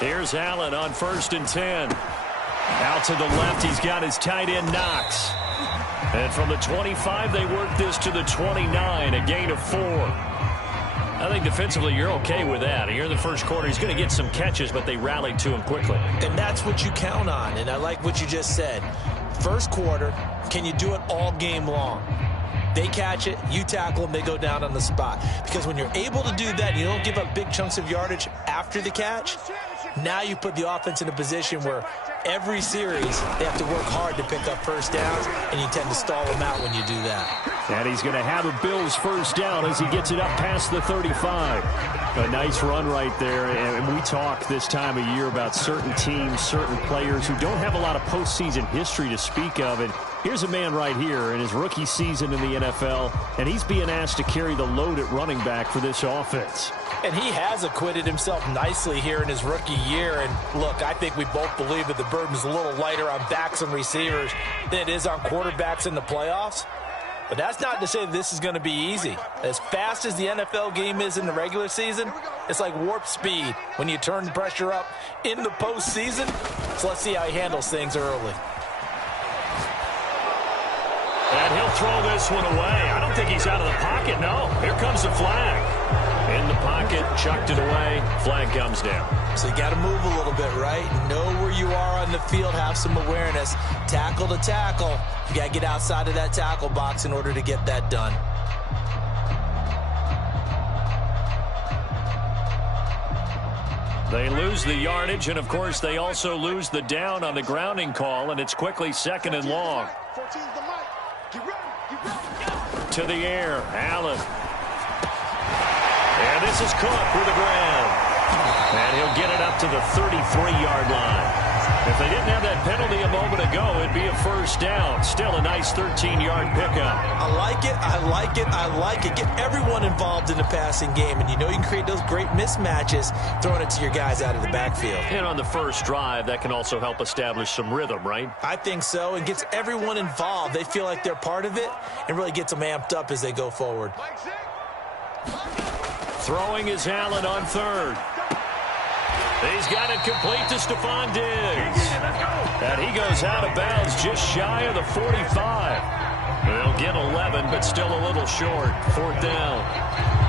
Here's Allen on 1st and 10. Out to the left, he's got his tight end Knox. And from the 25, they work this to the 29, a gain of 4. I think defensively you're okay with that. Here in the first quarter, he's going to get some catches, but they rallied to him quickly. And that's what you count on, and I like what you just said. First quarter, can you do it all game long? They catch it, you tackle them, they go down on the spot. Because when you're able to do that, you don't give up big chunks of yardage after the catch, now you put the offense in a position where every series they have to work hard to pick up first downs, and you tend to stall them out when you do that. And he's going to have a Bills first down as he gets it up past the 35. A nice run right there. And we talk this time of year about certain teams, certain players who don't have a lot of postseason history to speak of. And here's a man right here in his rookie season in the NFL, and he's being asked to carry the load at running back for this offense. And he has acquitted himself nicely here in his rookie year. And look, I think we both believe that the burden's a little lighter on backs and receivers than it is on quarterbacks in the playoffs. But that's not to say that this is going to be easy. As fast as the NFL game is in the regular season, it's like warp speed when you turn the pressure up in the postseason. So let's see how he handles things early. And he'll throw this one away. I don't think he's out of the pocket, no. Here comes the flag. In the pocket, chucked it away. Flag comes down. So you got to move a little bit, right? Know where you are on the field, have some awareness. Tackle to tackle. You got to get outside of that tackle box in order to get that done. They lose the yardage, and of course they also lose the down on the grounding call, and it's quickly 2nd and long. To the air, Allen. And this is Cook with the ground. And he'll get it up to the 33-yard line. If they didn't have that penalty a moment ago, it'd be a first down. Still a nice 13-yard pickup. I like it, I like it, I like it. Get everyone involved in the passing game. And you know you can create those great mismatches throwing it to your guys out of the backfield. And on the first drive, that can also help establish some rhythm, right? I think so. It gets everyone involved. They feel like they're part of it and really gets them amped up as they go forward. Throwing is Allen on 3rd. He's got it complete to Stephon Diggs. And he goes out of bounds just shy of the 45. They'll get 11, but still a little short. 4th down.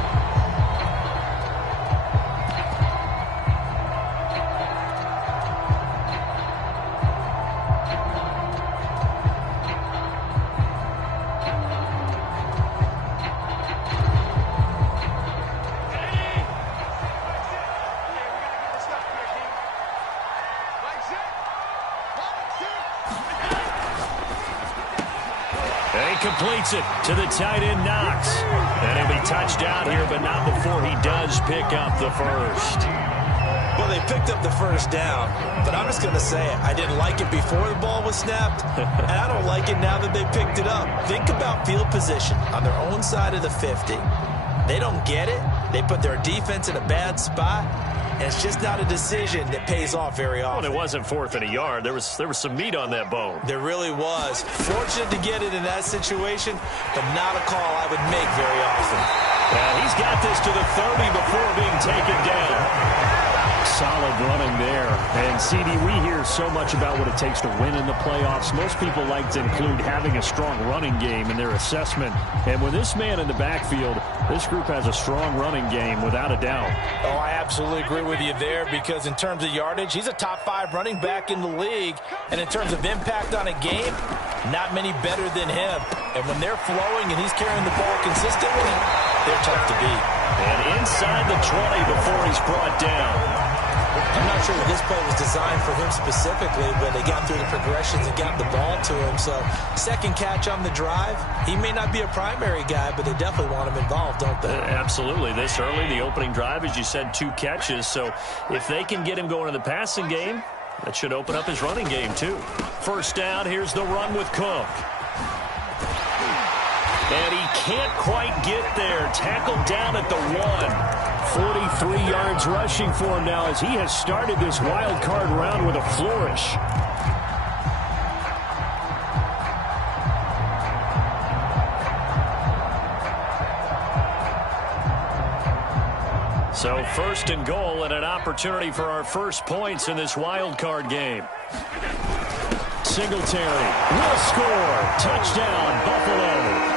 Completes it to the tight end Knox. And he'll be touched out here, but not before he does pick up the first. Well, they picked up the first down, but I'm just going to say it. I didn't like it before the ball was snapped, and I don't like it now that they picked it up. Think about field position on their own side of the 50. They don't get it. They put their defense in a bad spot. And it's just not a decision that pays off very often. Well, it wasn't 4th and a yard. There was some meat on that bone. There really was. Fortunate to get it in that situation, but not a call I would make very often. Well, he's got this to the 30 before being taken down. Solid running there. And, CD, we hear so much about what it takes to win in the playoffs. Most people like to include having a strong running game in their assessment. And with this man in the backfield, this group has a strong running game without a doubt. Oh, I absolutely agree with you there, because in terms of yardage, he's a top 5 running back in the league. And in terms of impact on a game, not many better than him. And when they're flowing and he's carrying the ball consistently, they're tough to beat. And inside the 20 before he's brought down. I'm not sure if this play was designed for him specifically, but they got through the progressions and got the ball to him. So, second catch on the drive. He may not be a primary guy, but they definitely want him involved, don't they? Absolutely. This early, the opening drive, as you said, 2 catches. So, if they can get him going in the passing game, that should open up his running game, too. First down, here's the run with Cook. And he can't quite get there. Tackled down at the 1. 43 yards rushing for him now as he has started this wild card round with a flourish. So first and goal and an opportunity for our first points in this wild card game. Singletary will score. Touchdown, Buffalo.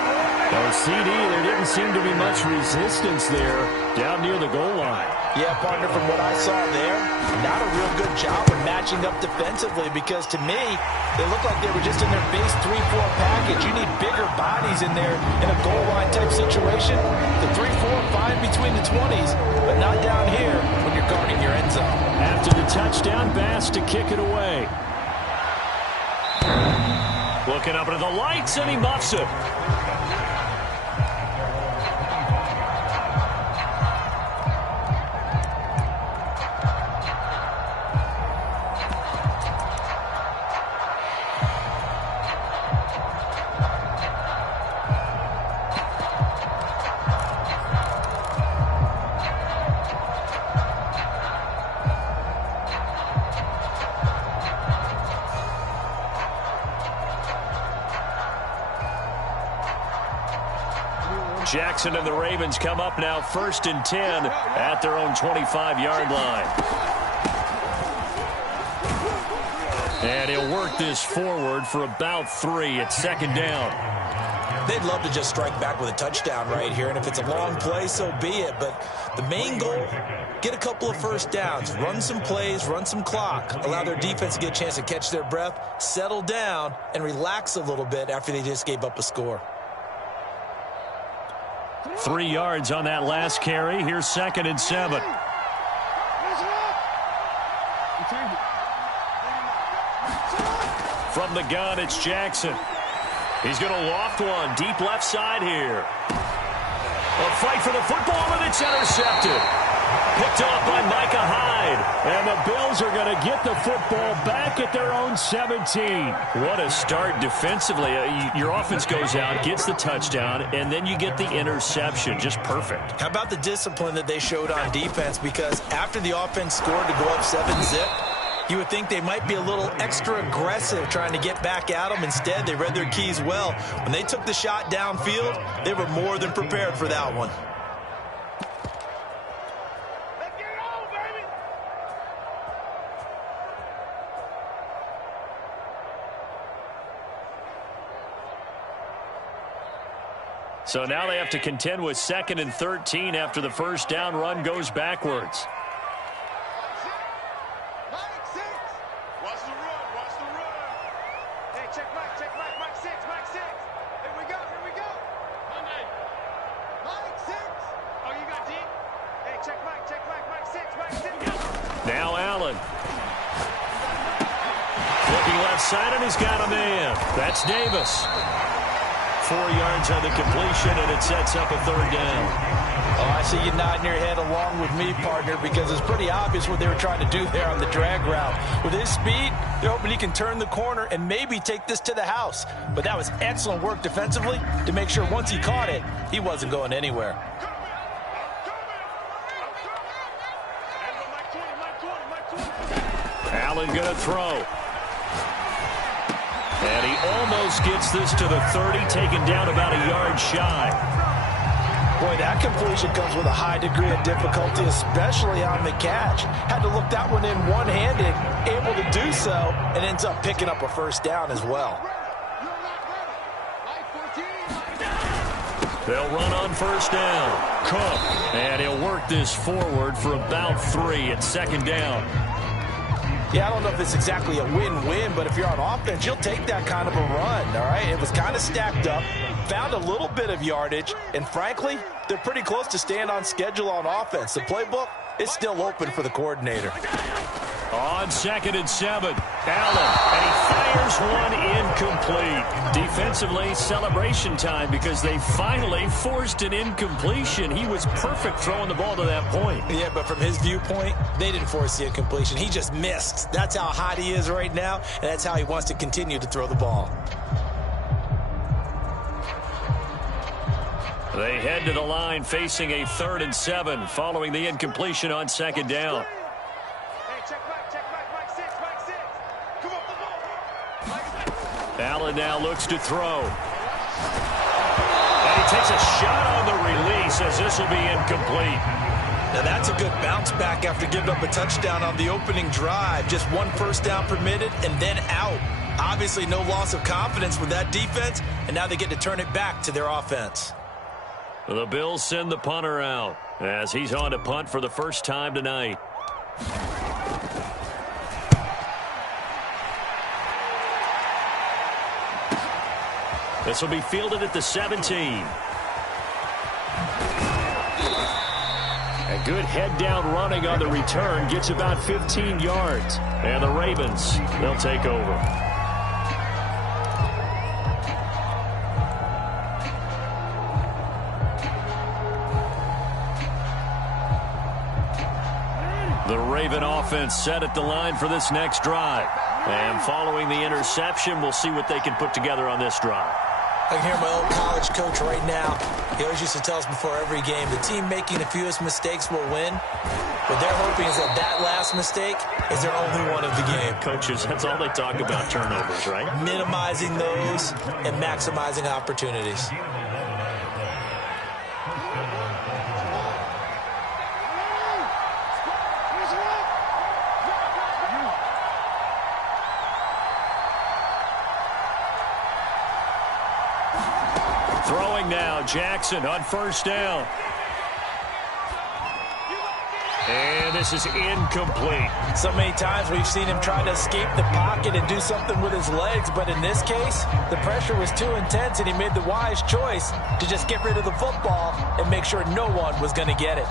Well, CD, there didn't seem to be much resistance there down near the goal line. Yeah, partner, from what I saw there, not a real good job of matching up defensively because to me, they looked like they were just in their base 3-4 package. You need bigger bodies in there in a goal line type situation. The 3-4 fine between the 20s, but not down here when you're guarding your end zone. After the touchdown, Bass to kick it away. Looking up into the lights, and he muffs it. Jackson and the Ravens come up now 1st and 10 at their own 25-yard line. And he'll work this forward for about 3 at 2nd down. They'd love to just strike back with a touchdown right here, and if it's a long play, so be it. But the main goal, get a couple of first downs, run some plays, run some clock, allow their defense to get a chance to catch their breath, settle down, and relax a little bit after they just gave up a score. 3 yards on that last carry. Here's 2nd and 7. From the gun, it's Jackson. He's going to loft one deep left side here. A fight for the football, and it's intercepted. Picked off by Micah Hyde. And the Bills are going to get the football back at their own 17. What a start defensively. Your offense goes out, gets the touchdown, and then you get the interception. Just perfect. How about the discipline that they showed on defense? Because after the offense scored to go up 7-zip, you would think they might be a little extra aggressive trying to get back at them. Instead, they read their keys well. When they took the shot downfield, they were more than prepared for that one. So now they have to contend with 2nd and 13 after the first down run goes backwards. Now Allen. Looking left side, and he's got a man. That's Davis. 4 yards on the completion, and it sets up a 3rd down. Oh, I see you nodding your head along with me, partner, because it's pretty obvious what they were trying to do there on the drag route. With his speed, they're hoping he can turn the corner and maybe take this to the house. But that was excellent work defensively to make sure once he caught it, he wasn't going anywhere. Allen going to throw. And he almost gets this to the 30, taken down about a yard shy. Boy, that completion comes with a high degree of difficulty, especially on the catch. Had to look that one in one-handed, able to do so, and ends up picking up a first down as well. They'll run on first down. Cook. And he'll work this forward for about 3 at 2nd down. Yeah, I don't know if it's exactly a win-win, but if you're on offense, you'll take that kind of a run, all right? It was kind of stacked up, found a little bit of yardage, and frankly, they're pretty close to staying on schedule on offense. The playbook is still open for the coordinator. On 2nd and 7, Allen, and he fires one incomplete. Defensively, celebration time because they finally forced an incompletion. He was perfect throwing the ball to that point. Yeah, but from his viewpoint, they didn't force the incompletion. He just missed. That's how hot he is right now, and that's how he wants to continue to throw the ball. They head to the line facing a 3rd and 7 following the incompletion on 2nd down. Allen now looks to throw. And he takes a shot on the release as this will be incomplete. Now that's a good bounce back after giving up a touchdown on the opening drive. Just one first down permitted and then out. Obviously no loss of confidence with that defense, and now they get to turn it back to their offense. The Bills send the punter out as he's on to punt for the first time tonight. This will be fielded at the 17. A good head-down running on the return. Gets about 15 yards. And the Ravens, they'll take over. The Raven offense set at the line for this next drive. And following the interception, we'll see what they can put together on this drive. I can hear my old college coach right now. He always used to tell us before every game, the team making the fewest mistakes will win. What they're hoping is that that last mistake is their only one of the game. Coaches, that's all they talk about, turnovers, right? Minimizing those and maximizing opportunities. Throwing now, Jackson on first down. And this is incomplete. So many times we've seen him try to escape the pocket and do something with his legs, but in this case, the pressure was too intense and he made the wise choice to just get rid of the football and make sure no one was going to get it.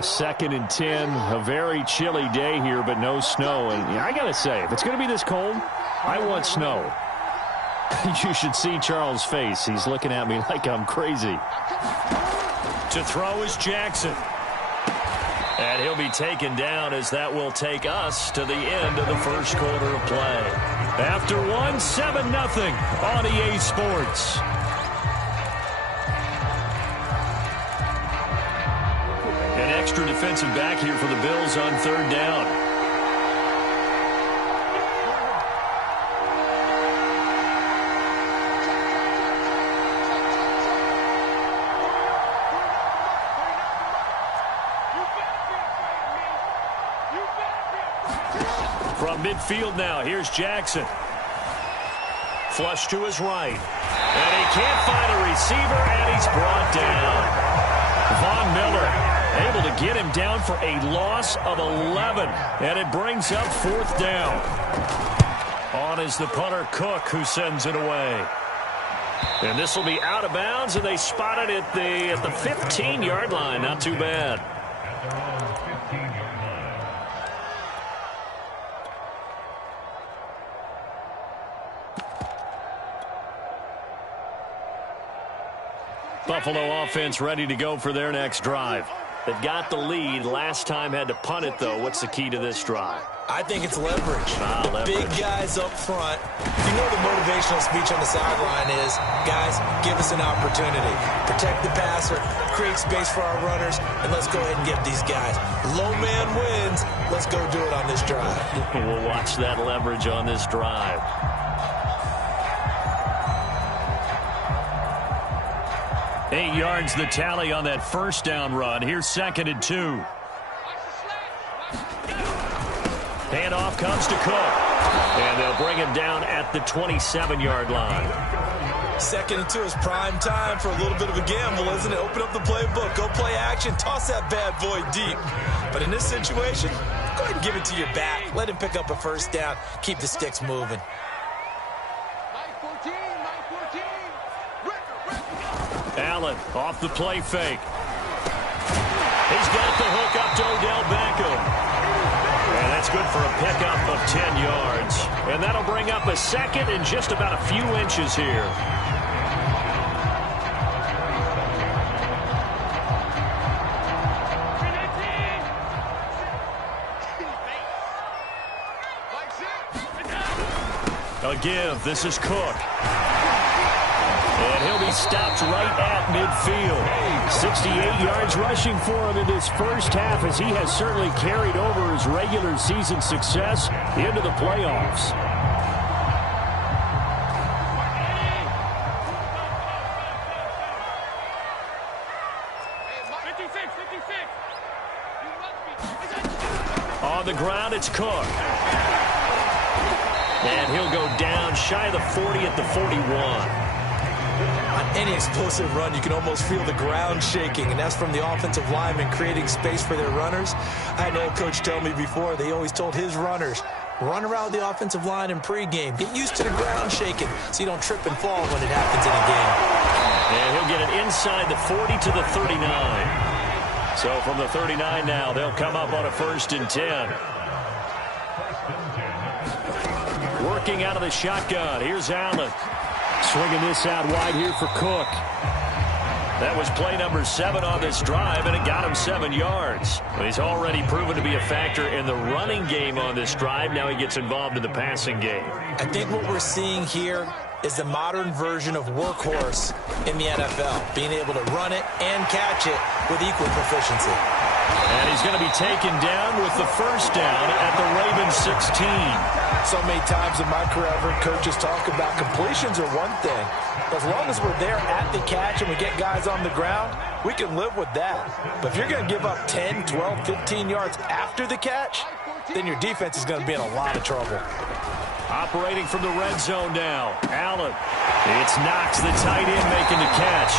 Second and 10, a very chilly day here, but no snow. And I got to say, if it's going to be this cold, I want snow. You should see Charles' face. He's looking at me like I'm crazy. To throw is Jackson. And he'll be taken down as that will take us to the end of the first quarter of play. After one, 7-0 on EA Sports. An extra defensive back here for the Bills on third down. From midfield now, here's Jackson. Flush to his right. And he can't find a receiver, and he's brought down. Von Miller able to get him down for a loss of 11. And it brings up fourth down. On is the punter, Cook, who sends it away. And this will be out of bounds, and they spot it at the 15-yard line. Not too bad. Buffalo offense ready to go for their next drive. They've got the lead. Last time had to punt it, though. What's the key to this drive? I think it's leverage. Leverage. Big guys up front. You know the motivational speech on the sideline is, guys, give us an opportunity. Protect the passer, create space for our runners, and let's go ahead and get these guys. Low man wins. Let's go do it on this drive. We'll watch that leverage on this drive. Eight yards the tally on that first down run. Here's second and 2. Handoff comes to Cook. And they'll bring him down at the 27-yard line. Second and 2 is prime time for a little bit of a gamble, isn't it? Open up the playbook. Go play action. Toss that bad boy deep. But in this situation, go ahead and give it to your back. Let him pick up a first down. Keep the sticks moving. Allen off the play fake. He's got the hook up to Odell Beckham. And that's good for a pickup of 10 yards. And that'll bring up a second and just about a few inches here. A give. This is Cook. And he'll be stopped right at midfield. 68 yards rushing for him in this first half, as he has certainly carried over his regular season success into the playoffs. On the ground, it's Cook. And he'll go down shy of the 40 at the 41. On any explosive run, you can almost feel the ground shaking, and that's from the offensive linemen creating space for their runners. I had an old coach tell me before, they always told his runners, run around the offensive line in pregame. Get used to the ground shaking so you don't trip and fall when it happens in a game. And he'll get it inside the 40 to the 39. So from the 39 now, they'll come up on a 1st and 10. Working out of the shotgun. Here's Allen. Swinging this out wide here for Cook. That was play number 7 on this drive, and it got him 7 yards. He's already proven to be a factor in the running game on this drive. Now he gets involved in the passing game. I think what we're seeing here is the modern version of workhorse in the NFL, being able to run it and catch it with equal proficiency. And he's going to be taken down with the 1st down at the Ravens 16. So many times in my career, I've heard coaches talk about completions are one thing. As long as we're there at the catch and we get guys on the ground, we can live with that. But if you're going to give up 10, 12, 15 yards after the catch, then your defense is going to be in a lot of trouble. Operating from the red zone now. Allen. It's Knox, the tight end, making the catch.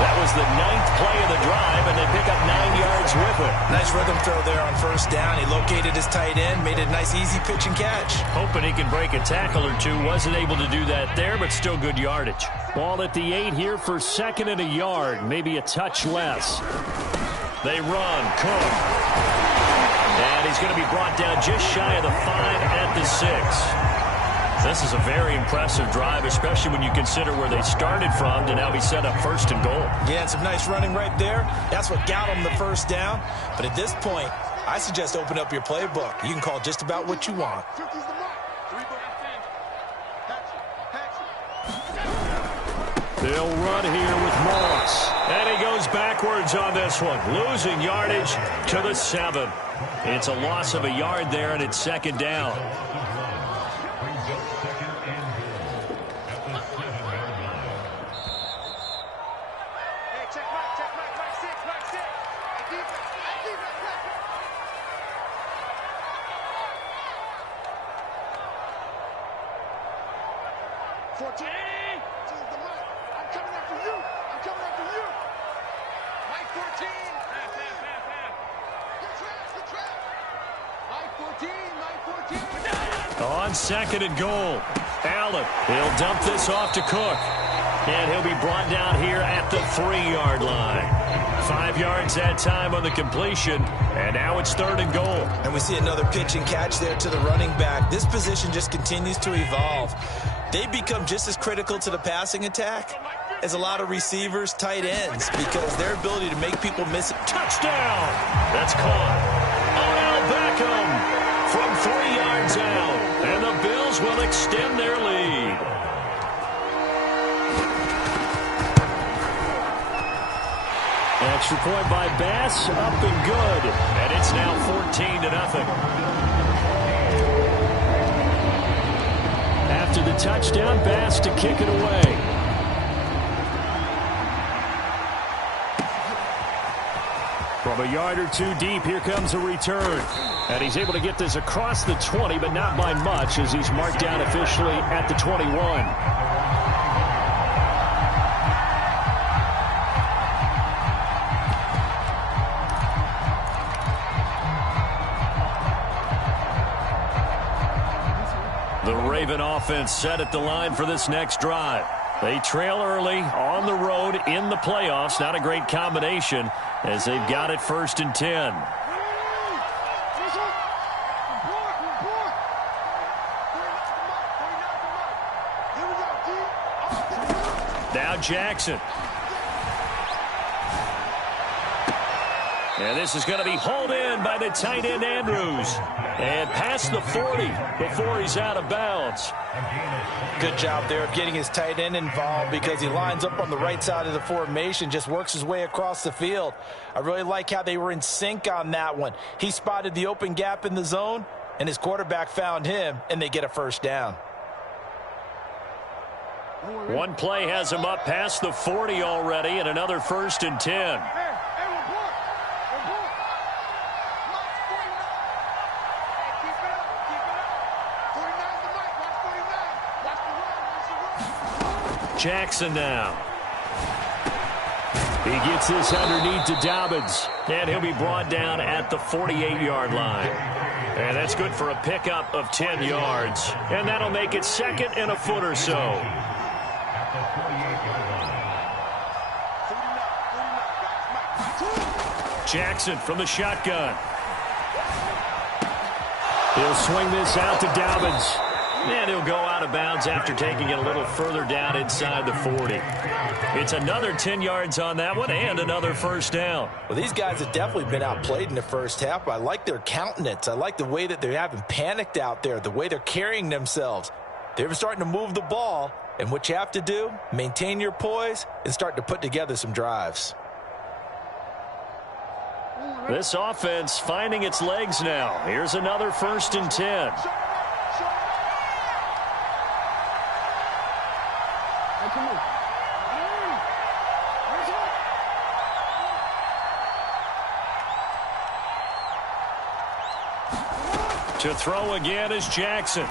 That was the 9th play of the drive, and they pick up 9 yards with it. Nice rhythm throw there on 1st down. He located his tight end, made it a nice, easy pitch and catch. Hoping he can break a tackle or two. Wasn't able to do that there, but still good yardage. Ball at the 8 here for 2nd and a yard, maybe a touch less. They run. Cook. And he's going to be brought down just shy of the 5 at the 6. This is a very impressive drive, especially when you consider where they started from to now be set up 1st and goal. Yeah, and some nice running right there. That's what got them the 1st down. But at this point, I suggest open up your playbook. You can call just about what you want. They'll run here with Moss. And he goes backwards on this one, losing yardage to the 7. It's a loss of a yard there, and it's 2nd down. On 2nd and goal, Allen. He'll dump this off to Cook. And he'll be brought down here at the 3-yard line. 5 yards that time on the completion. And now it's 3rd and goal. And we see another pitch and catch there to the running back. This position just continues to evolve. They become just as critical to the passing attack as a lot of receivers, tight ends, because their ability to make people miss it. Touchdown! That's caught. Odell Beckham from 3 yards out. And the Bills will extend their lead. Extra point by Bass, up and good. And it's now 14-0. After the touchdown, Bass to kick it away. From a yard or 2 deep, here comes a return. And he's able to get this across the 20, but not by much, as he's marked down officially at the 21. The Raven offense set at the line for this next drive. They trail early on the road in the playoffs. Not a great combination as they've got it 1st and 10. Now Jackson. And this is going to be hauled in by the tight end Andrews. And past the 40 before he's out of bounds. Good job there of getting his tight end involved, because he lines up on the right side of the formation, just works his way across the field. I really like how they were in sync on that one. He spotted the open gap in the zone, and his quarterback found him, and they get a 1st down. One play has him up past the 40 already, and another 1st and 10. Jackson now. He gets this underneath to Dobbins, and he'll be brought down at the 48-yard line. And that's good for a pickup of 10 yards. And that'll make it second and a foot or so. Jackson from the shotgun. He'll swing this out to Dobbins. And he'll go out of bounds after taking it a little further down inside the 40. It's another 10 yards on that one and another first down. Well, these guys have definitely been outplayed in the first half. I like their countenance. I like the way that they haven't panicked out there, the way they're carrying themselves. They're starting to move the ball, and what you have to do, maintain your poise and start to put together some drives. This offense finding its legs now. Here's another 1st and 10. To throw again is Jackson.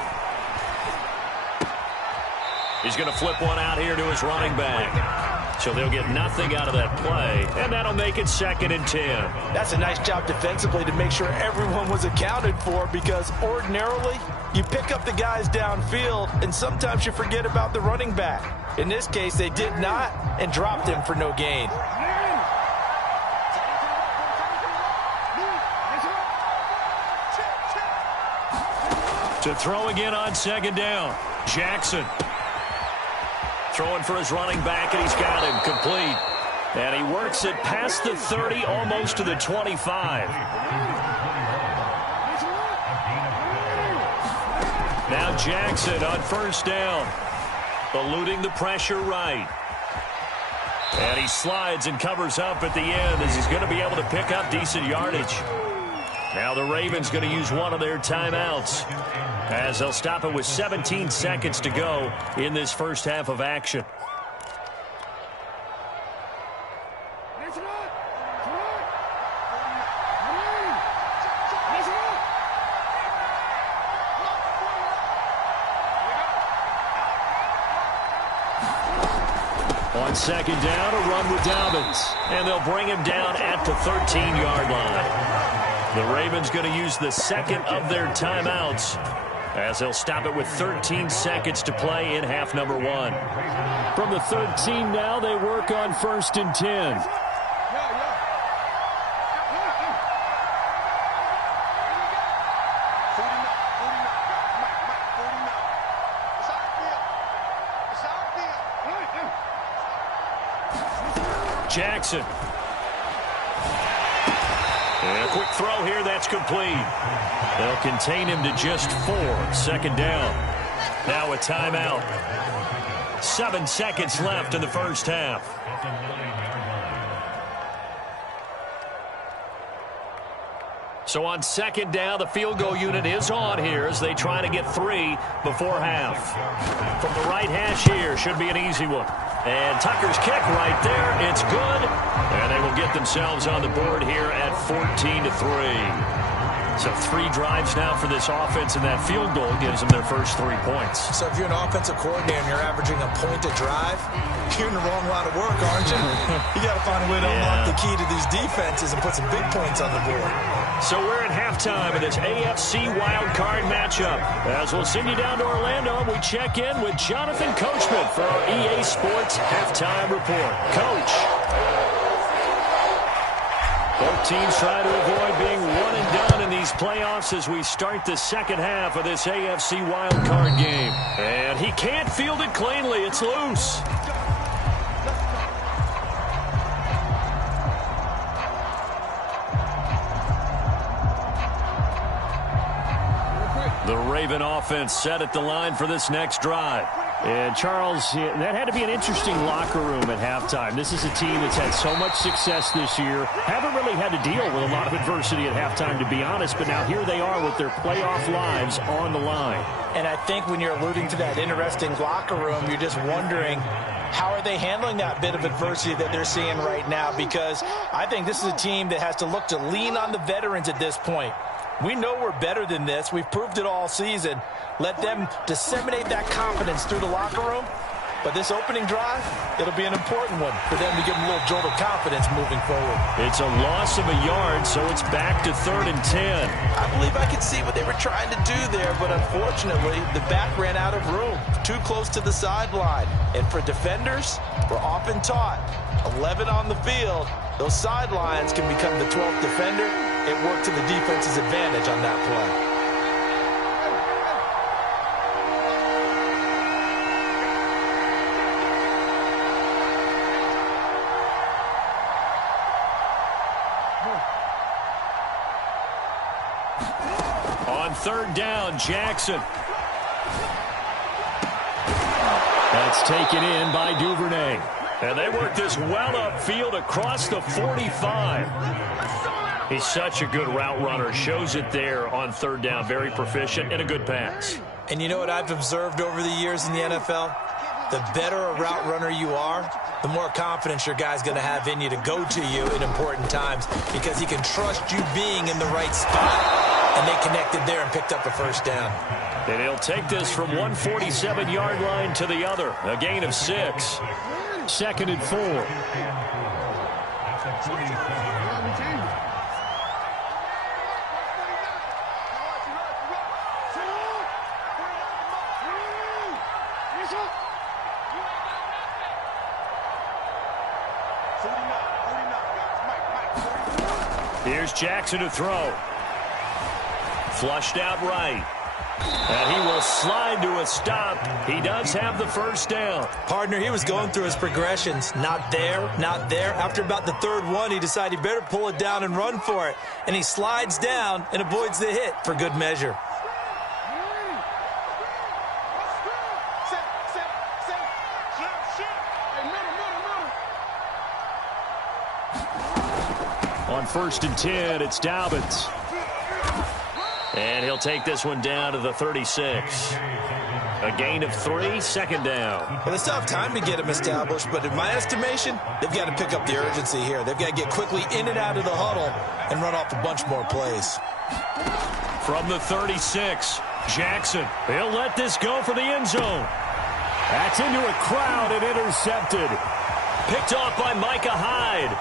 He's going to flip one out here to his running back. So they'll get nothing out of that play, and that'll make it 2nd and 10. That's a nice job defensively to make sure everyone was accounted for, because ordinarily you pick up the guys downfield and sometimes you forget about the running back. In this case, they did not and dropped him for no gain. To throw again on 2nd down. Jackson. Throwing for his running back, and he's got him complete. And he works it past the 30, almost to the 25. Now Jackson on 1st down. Eluding the pressure right. And he slides and covers up at the end as he's going to be able to pick up decent yardage. Now the Ravens going to use one of their timeouts, as they'll stop it with 17 seconds to go in this first half of action. On 2nd down, a run with Dobbins, and they'll bring him down at the 13-yard line. The Ravens going to use the 2nd of their timeouts, as they'll stop it with 13 seconds to play in half number 1. From the 13 now, they work on 1st and 10. Jackson. And a quick throw here, that's complete. They'll contain him to just 4. 2nd down. Now a timeout. 7 seconds left in the first half. So on 2nd down, the field goal unit is on here as they try to get 3 before half. From the right hash here, should be an easy one. And Tucker's kick right there. It's good. And they will get themselves on the board here at 14-3. So 3 drives now for this offense, and that field goal gives them their first 3 points. So if you're an offensive coordinator and you're averaging a point a drive, you're in the wrong line of work, aren't you? You got to find a way to unlock the key to these defenses and put some big points on the board. So we're at halftime of this AFC wildcard matchup. As we'll send you down to Orlando, we check in with Jonathan Coachman for our EA Sports Halftime Report. Coach. Both teams try to avoid being one and done in these playoffs as we start the second half of this AFC wildcard game. And he can't field it cleanly. It's loose. The Raven offense set at the line for this next drive. And, Charles, that had to be an interesting locker room at halftime. This is a team that's had so much success this year. Haven't really had to deal with a lot of adversity at halftime, to be honest. But now here they are with their playoff lives on the line. And I think when you're alluding to that interesting locker room, you're just wondering, how are they handling that bit of adversity that they're seeing right now? Because I think this is a team that has to look to lean on the veterans at this point. We know we're better than this. We've proved it all season. Let them disseminate that confidence through the locker room But this opening drive, it'll be an important one for them to give them a little jolt of confidence moving forward. It's a loss of a yard, so it's back to 3rd and 10. I believe I could see what they were trying to do there, but unfortunately, the back ran out of room, too close to the sideline. And for defenders, we're often taught, 11 on the field, those sidelines can become the 12th defender. It worked to the defense's advantage on that play. On 3rd down, Jackson. That's taken in by Duvernay. And they work this well upfield across the 45. He's such a good route runner. Shows it there on 3rd down. Very proficient and a good pass. And you know what I've observed over the years in the NFL? The better a route runner you are, the more confidence your guy's going to have in you to go to you in important times because he can trust you being in the right spot. And they connected there and picked up a 1st down. And he'll take this from 147-yard line to the other. A gain of 6. 2nd and 4. Here's Jackson to throw. Flushed out right. And he will slide to a stop. He does have the 1st down. Partner, he was going through his progressions. Not there, not there. After about the 3rd one, he decided he better pull it down and run for it. And he slides down and avoids the hit for good measure. On 1st and 10, it's Dobbins. And he'll take this one down to the 36. A gain of 3, 2nd down. Well, they still have time to get him established, but in my estimation, they've got to pick up the urgency here. They've got to get quickly in and out of the huddle and run off a bunch more plays. From the 36, Jackson. He'll let this go for the end zone. That's into a crowd and intercepted. Picked off by Micah Hyde.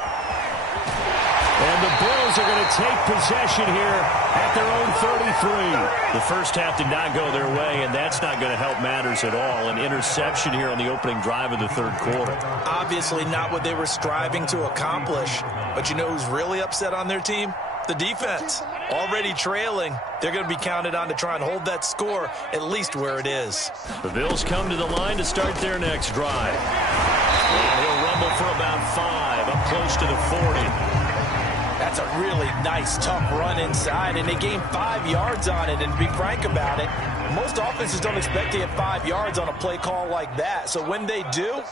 And the Bills are going to take possession here at their own 33. The first half did not go their way, and that's not going to help matters at all. An interception here on the opening drive of the 3rd quarter. Obviously not what they were striving to accomplish. But you know who's really upset on their team? The defense. Already trailing. They're going to be counted on to try and hold that score at least where it is. The Bills come to the line to start their next drive. And he'll rumble for about 5, up close to the 40. That's a really nice, tough run inside, and they gained 5 yards on it. And to be frank about it, most offenses don't expect to get 5 yards on a play call like that. So when they do,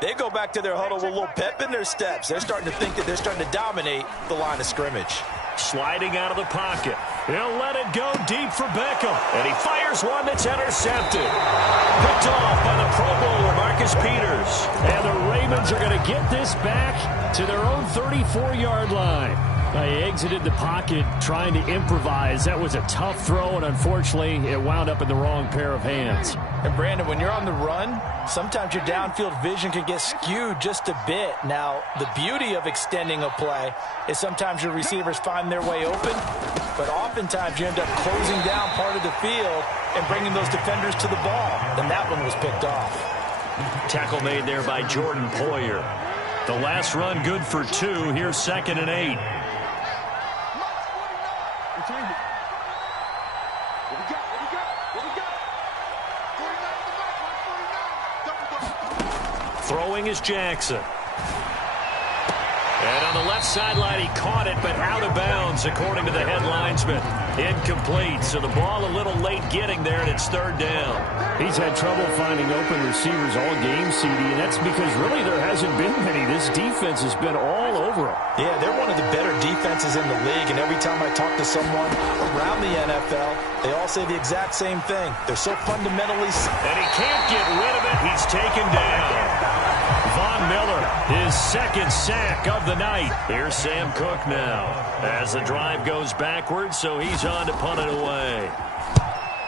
they go back to their huddle with a little pep in their steps. They're starting to think that they're starting to dominate the line of scrimmage. Sliding out of the pocket. He'll let it go deep for Beckham. And he fires one that's intercepted. Picked off by the Pro Bowler, Marcus Peters. And the Ravens are going to get this back to their own 34-yard line. They exited the pocket trying to improvise. That was a tough throw, and unfortunately, it wound up in the wrong pair of hands. And Brandon, when you're on the run, sometimes your downfield vision can get skewed just a bit. Now, the beauty of extending a play is sometimes your receivers find their way open, but oftentimes you end up closing down part of the field and bringing those defenders to the ball. And that one was picked off. Tackle made there by Jordan Poyer. The last run good for 2. Here's 2nd and 8. Throwing is Jackson. And on the left sideline, he caught it, but out of bounds, according to the head linesman. Incomplete, so the ball a little late getting there, and it's 3rd down. He's had trouble finding open receivers all game, CD, and that's because really there hasn't been many. This defense has been all over him. Yeah, they're one of the better defenses in the league, and every time I talk to someone around the NFL, they all say the exact same thing. They're so fundamentally... And he can't get rid of it. He's taken down. Von Miller, his 2nd sack of the night. Here's Sam Cook now as the drive goes backwards, so he's on to punt it away.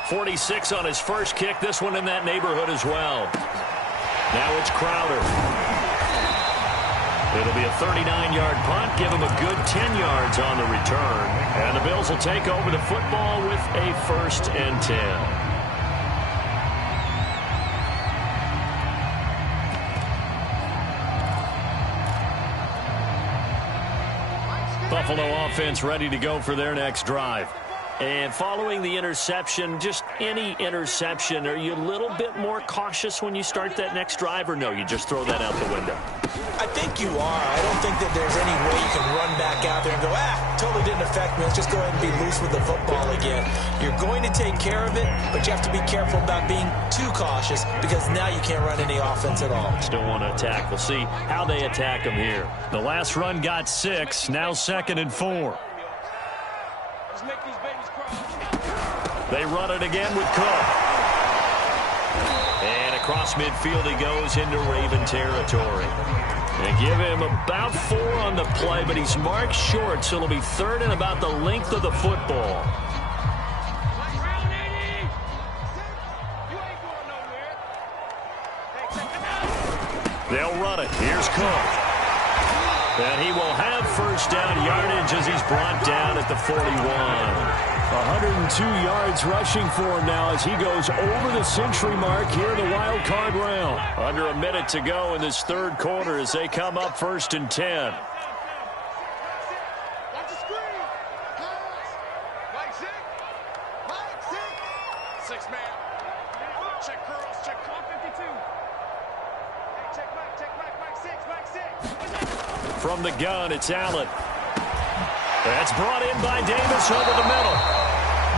46 on his first kick, this one in that neighborhood as well. Now it's Crowder. It'll be a 39-yard punt. Give him a good 10 yards on the return. And the Bills will take over the football with a 1st and 10. Buffalo offense ready to go for their next drive. And following the interception, just any interception, are you a little bit more cautious when you start that next drive, or no, you just throw that out the window? I think you are. I don't think that there's any way you can run back out there and go, totally didn't affect me. Let's just go ahead and be loose with the football again. You're going to take care of it, but you have to be careful about being too cautious because now you can't run any offense at all. Still want to attack. We'll see how they attack them here. The last run got 6, now 2nd and 4. They run it again with Cook. And across midfield he goes into Raven territory. They give him about 4 on the play, but he's marked short, so it'll be 3rd and about the length of the football. They'll run it. Here's Cook. And he will have 1st down yardage as he's brought down at the 41. 102 yards rushing for him now as he goes over the century mark here in the wild card round. Under a minute to go in this 3rd quarter as they come up 1st and 10. From the gun, it's Allen. That's brought in by Davis over the middle.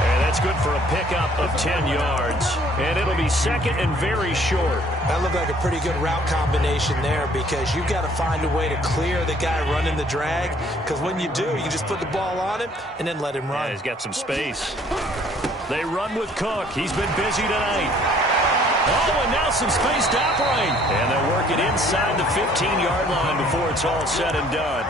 And that's good for a pickup of 10 yards. And it'll be 2nd and very short. That looked like a pretty good route combination there because you've got to find a way to clear the guy running the drag. Because when you do, you just put the ball on him and then let him run. Yeah, he's got some space. They run with Cook. He's been busy tonight. Oh, and now some space to operate. And they'll work it inside the 15-yard line before it's all said and done.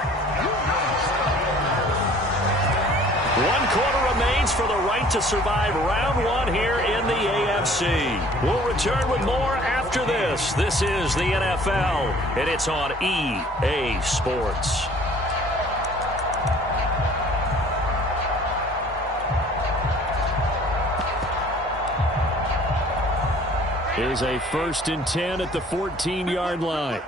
1 quarter remains for the right to survive round 1 here in the AFC. We'll return with more after this. This is the NFL, and it's on EA Sports. Here's a 1st and 10 at the 14-yard line.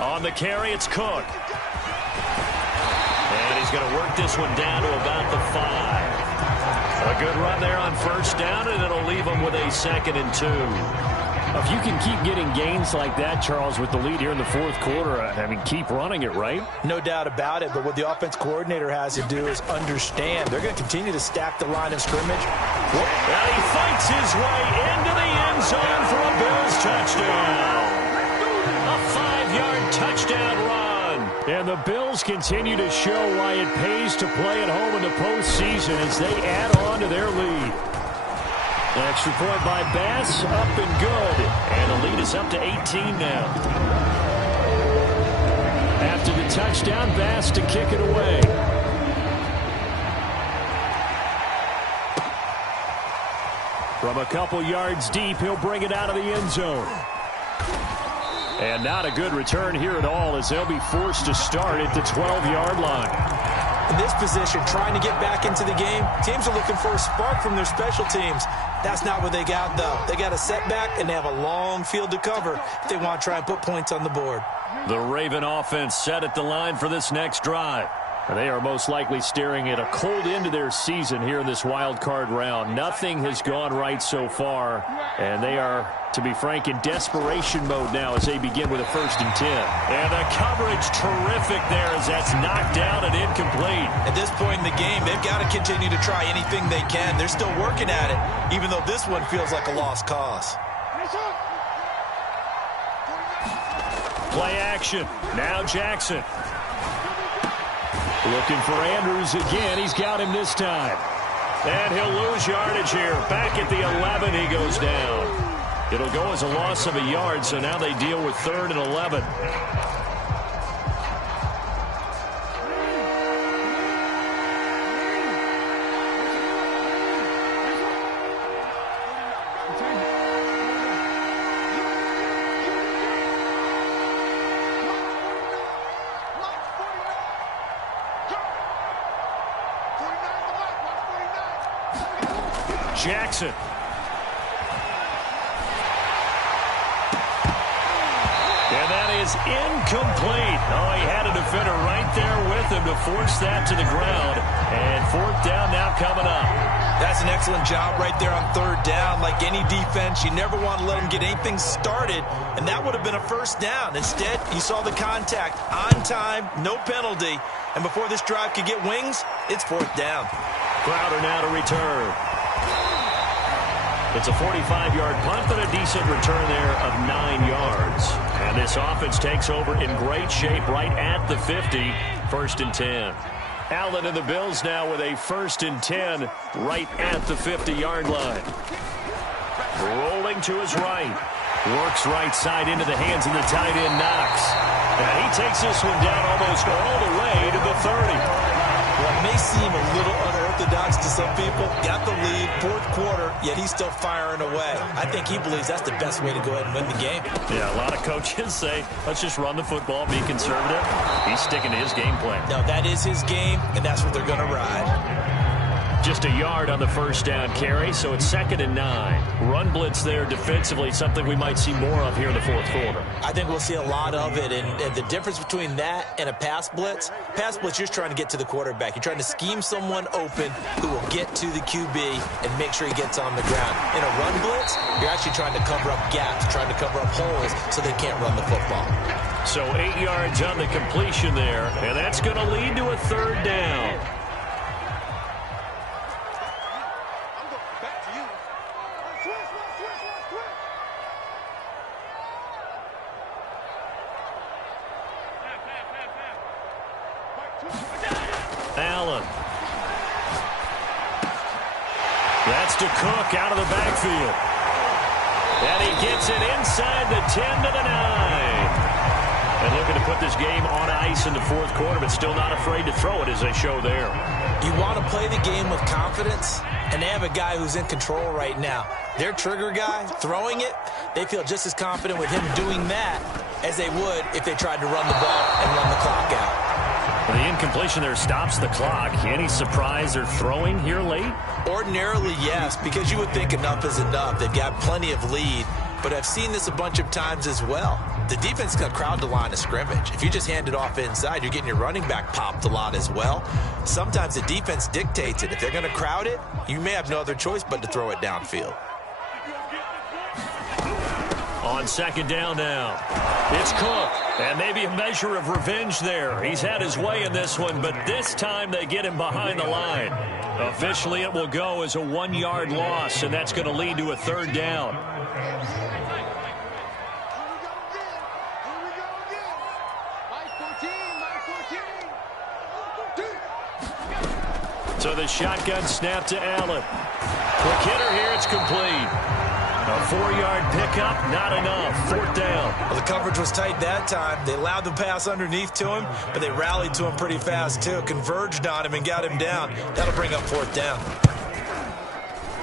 On the carry, it's Cook. And he's going to work this one down to about the 5. A good run there on 1st down, and it'll leave him with a 2nd and 2. If you can keep getting gains like that, Charles, with the lead here in the 4th quarter, I mean, keep running it, right? No doubt about it, but what the offense coordinator has to do is understand they're going to continue to stack the line of scrimmage. Well, he fights his way into the end zone for a Bills touchdown. A 5-yard touchdown run. And the Bills continue to show why it pays to play at home in the postseason as they add on to their lead. An extra point by Bass, up and good. And the lead is up to 18 now. After the touchdown, Bass to kick it away. From a couple yards deep, he'll bring it out of the end zone. And not a good return here at all as they'll be forced to start at the 12-yard line. In this position, trying to get back into the game, teams are looking for a spark from their special teams. That's not what they got, though. They got a setback, and they have a long field to cover if they want to try and put points on the board. The Raven offense set at the line for this next drive. They are most likely staring at a cold end to their season here in this wild card round. Nothing has gone right so far, and they are, to be frank, in desperation mode now as they begin with a 1st and 10. And the coverage terrific there as that's knocked down and incomplete. At this point in the game, they've got to continue to try anything they can. They're still working at it, even though this one feels like a lost cause. Play action. Now Jackson. Looking for Andrews again. He's got him this time. And he'll lose yardage here. Back at the 11, he goes down. It'll go as a loss of a yard, so now they deal with 3rd and 11. Jackson. And that is incomplete. Oh, he had a defender right there with him to force that to the ground. And fourth down now coming up. That's an excellent job right there on third down. Like any defense, you never want to let them get anything started, and that would have been a first down. Instead, you saw the contact on time, no penalty, and before this drive could get wings, it's fourth down. Crowder now to return. It's a 45-yard punt and a decent return there of 9 yards. And this offense takes over in great shape right at the 50, first and 10. Allen and the Bills now with a first and 10 right at the 50-yard line. Rolling to his right. Works right side into the hands of the tight end, Knox. And he takes this one down almost all the way to the 30. Well, it may seem a little unorthodox to some people. Got the lead, fourth quarter, yet he's still firing away. I think he believes that's the best way to go ahead and win the game. Yeah, a lot of coaches say, let's just run the football, be conservative. He's sticking to his game plan. No, that is his game, and that's what they're going to ride. Just a yard on the first down carry, so it's 2nd and 9. Run blitz there defensively, something we might see more of here in the fourth quarter. I think we'll see a lot of it, and the difference between that and a pass blitz, you're just trying to get to the quarterback. You're trying to scheme someone open who will get to the QB and make sure he gets on the ground. In a run blitz, you're actually trying to cover up gaps, trying to cover up holes so they can't run the football. So 8 yards on the completion there, and that's going to lead to a third down. Allen. That's to Cook out of the backfield. And he gets it inside the 10 to the 9. And looking to put this game on ice in the fourth quarter, but still not afraid to throw it as they show there. You want to play the game with confidence, and they have a guy who's in control right now. Their trigger guy, throwing it, they feel just as confident with him doing that as they would if they tried to run the ball and run the clock out. Well, the incompletion there stops the clock. Any surprise they're throwing here late? Ordinarily, yes, because you would think enough is enough. They've got plenty of lead, but I've seen this a bunch of times as well. The defense is going to crowd the line of scrimmage. If you just hand it off inside, you're getting your running back popped a lot as well. Sometimes the defense dictates it. If they're going to crowd it, you may have no other choice but to throw it downfield. On second down now, it's Cook, and maybe a measure of revenge there. He's had his way in this one, but this time they get him behind the line. Officially, it will go as a 1-yard loss, and that's going to lead to a third down. So the shotgun snap to Allen. Quick hitter here, it's complete. A 4-yard pickup, not enough. Fourth down. Well, the coverage was tight that time. They allowed the pass underneath to him, but they rallied to him pretty fast, too. Converged on him and got him down. That'll bring up fourth down.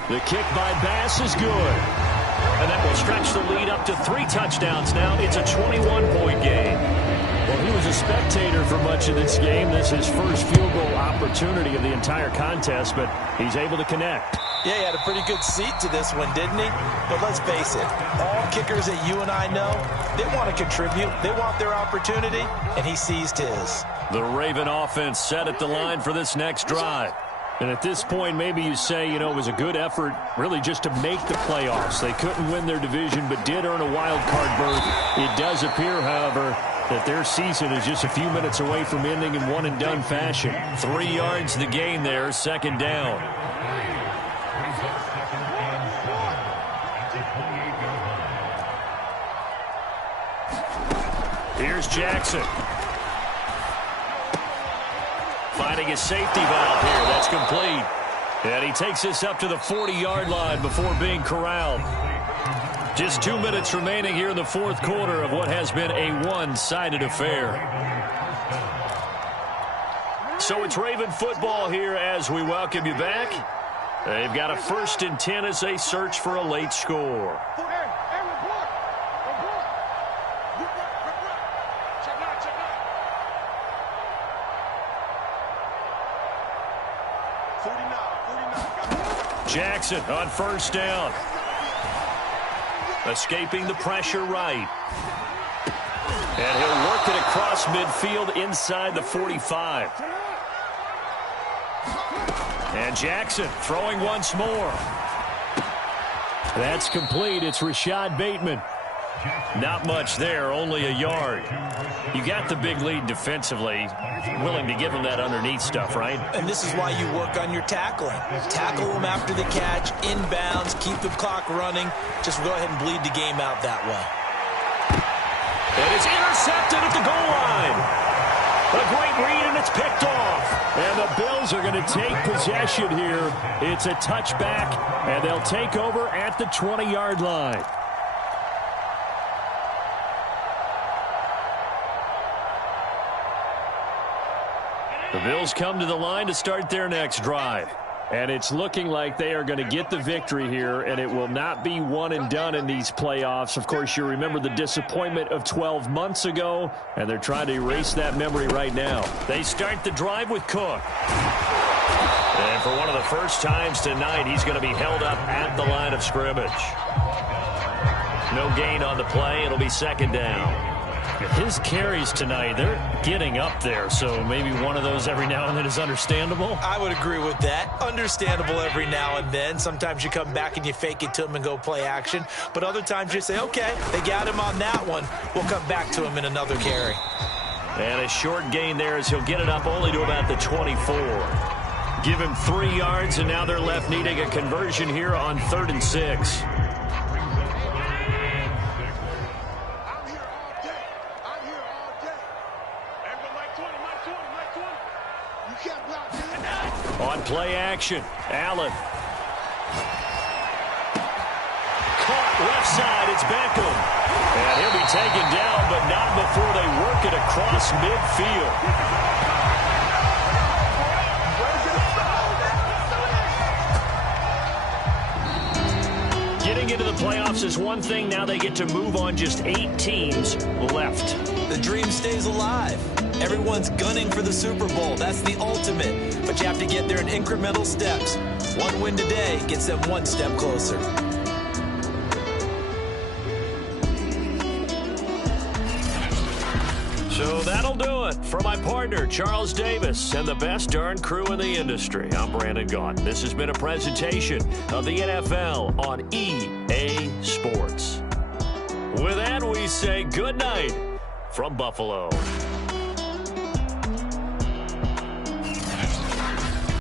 The kick by Bass is good. And that will stretch the lead up to 3 touchdowns now. It's a 21-point game. Well, he was a spectator for much of this game. This is his first field goal opportunity of the entire contest, but he's able to connect. Yeah, he had a pretty good seat to this one, didn't he? But let's face it, all kickers that you and I know, they want to contribute. They want their opportunity, and he seized his. The Raven offense set at the line for this next drive. And at this point, maybe you say, it was a good effort really just to make the playoffs. They couldn't win their division, but did earn a wild card berth. It does appear, however, that their season is just a few minutes away from ending in one-and-done fashion. 3 yards the gain there, second down. Here's Jackson. Finding his safety valve here. That's complete. And he takes this up to the 40-yard line before being corralled. Just 2 minutes remaining here in the fourth quarter of what has been a one-sided affair. So it's Raven football here as we welcome you back. They've got a 1st and 10 as they search for a late score. Jackson on first down. Escaping the pressure right. And he'll work it across midfield inside the 45. And Jackson throwing once more. That's complete. It's Rashad Bateman. Not much there, only a yard. You got the big lead defensively. Willing to give him that underneath stuff, right? And this is why you work on your tackling. Tackle them after the catch, inbounds, keep the clock running. Just go ahead and bleed the game out that way. And it's intercepted at the goal line. A great read, and it's picked off. And the Bills are going to take possession here. It's a touchback, and they'll take over at the 20-yard line. The Bills come to the line to start their next drive. And it's looking like they are going to get the victory here, and it will not be one and done in these playoffs. Of course, you remember the disappointment of 12 months ago, and they're trying to erase that memory right now. They start the drive with Cook. And for one of the first times tonight, he's going to be held up at the line of scrimmage. No gain on the play. It'll be second down. His carries tonight, they're getting up there, so maybe one of those every now and then is understandable. I would agree with that. Understandable every now and then. Sometimes you come back and you fake it to him and go play action. But other times you say, okay, they got him on that one. We'll come back to him in another carry. And a short gain there as he'll get it up only to about the 24. Give him 3 yards, and now they're left needing a conversion here on 3rd and 6. On play action, Allen. Caught left side, it's Beckham. And he'll be taken down, but not before they work it across midfield. Getting into the playoffs is one thing. Now they get to move on. Just 8 teams left. The dream stays alive. Everyone's gunning for the Super Bowl. That's the ultimate. But you have to get there in incremental steps. One win today gets them one step closer. So that'll do it. For my partner, Charles Davis, and the best darn crew in the industry, I'm Brandon Gaughan. This has been a presentation of the NFL on EA Sports. With that, we say good night from Buffalo.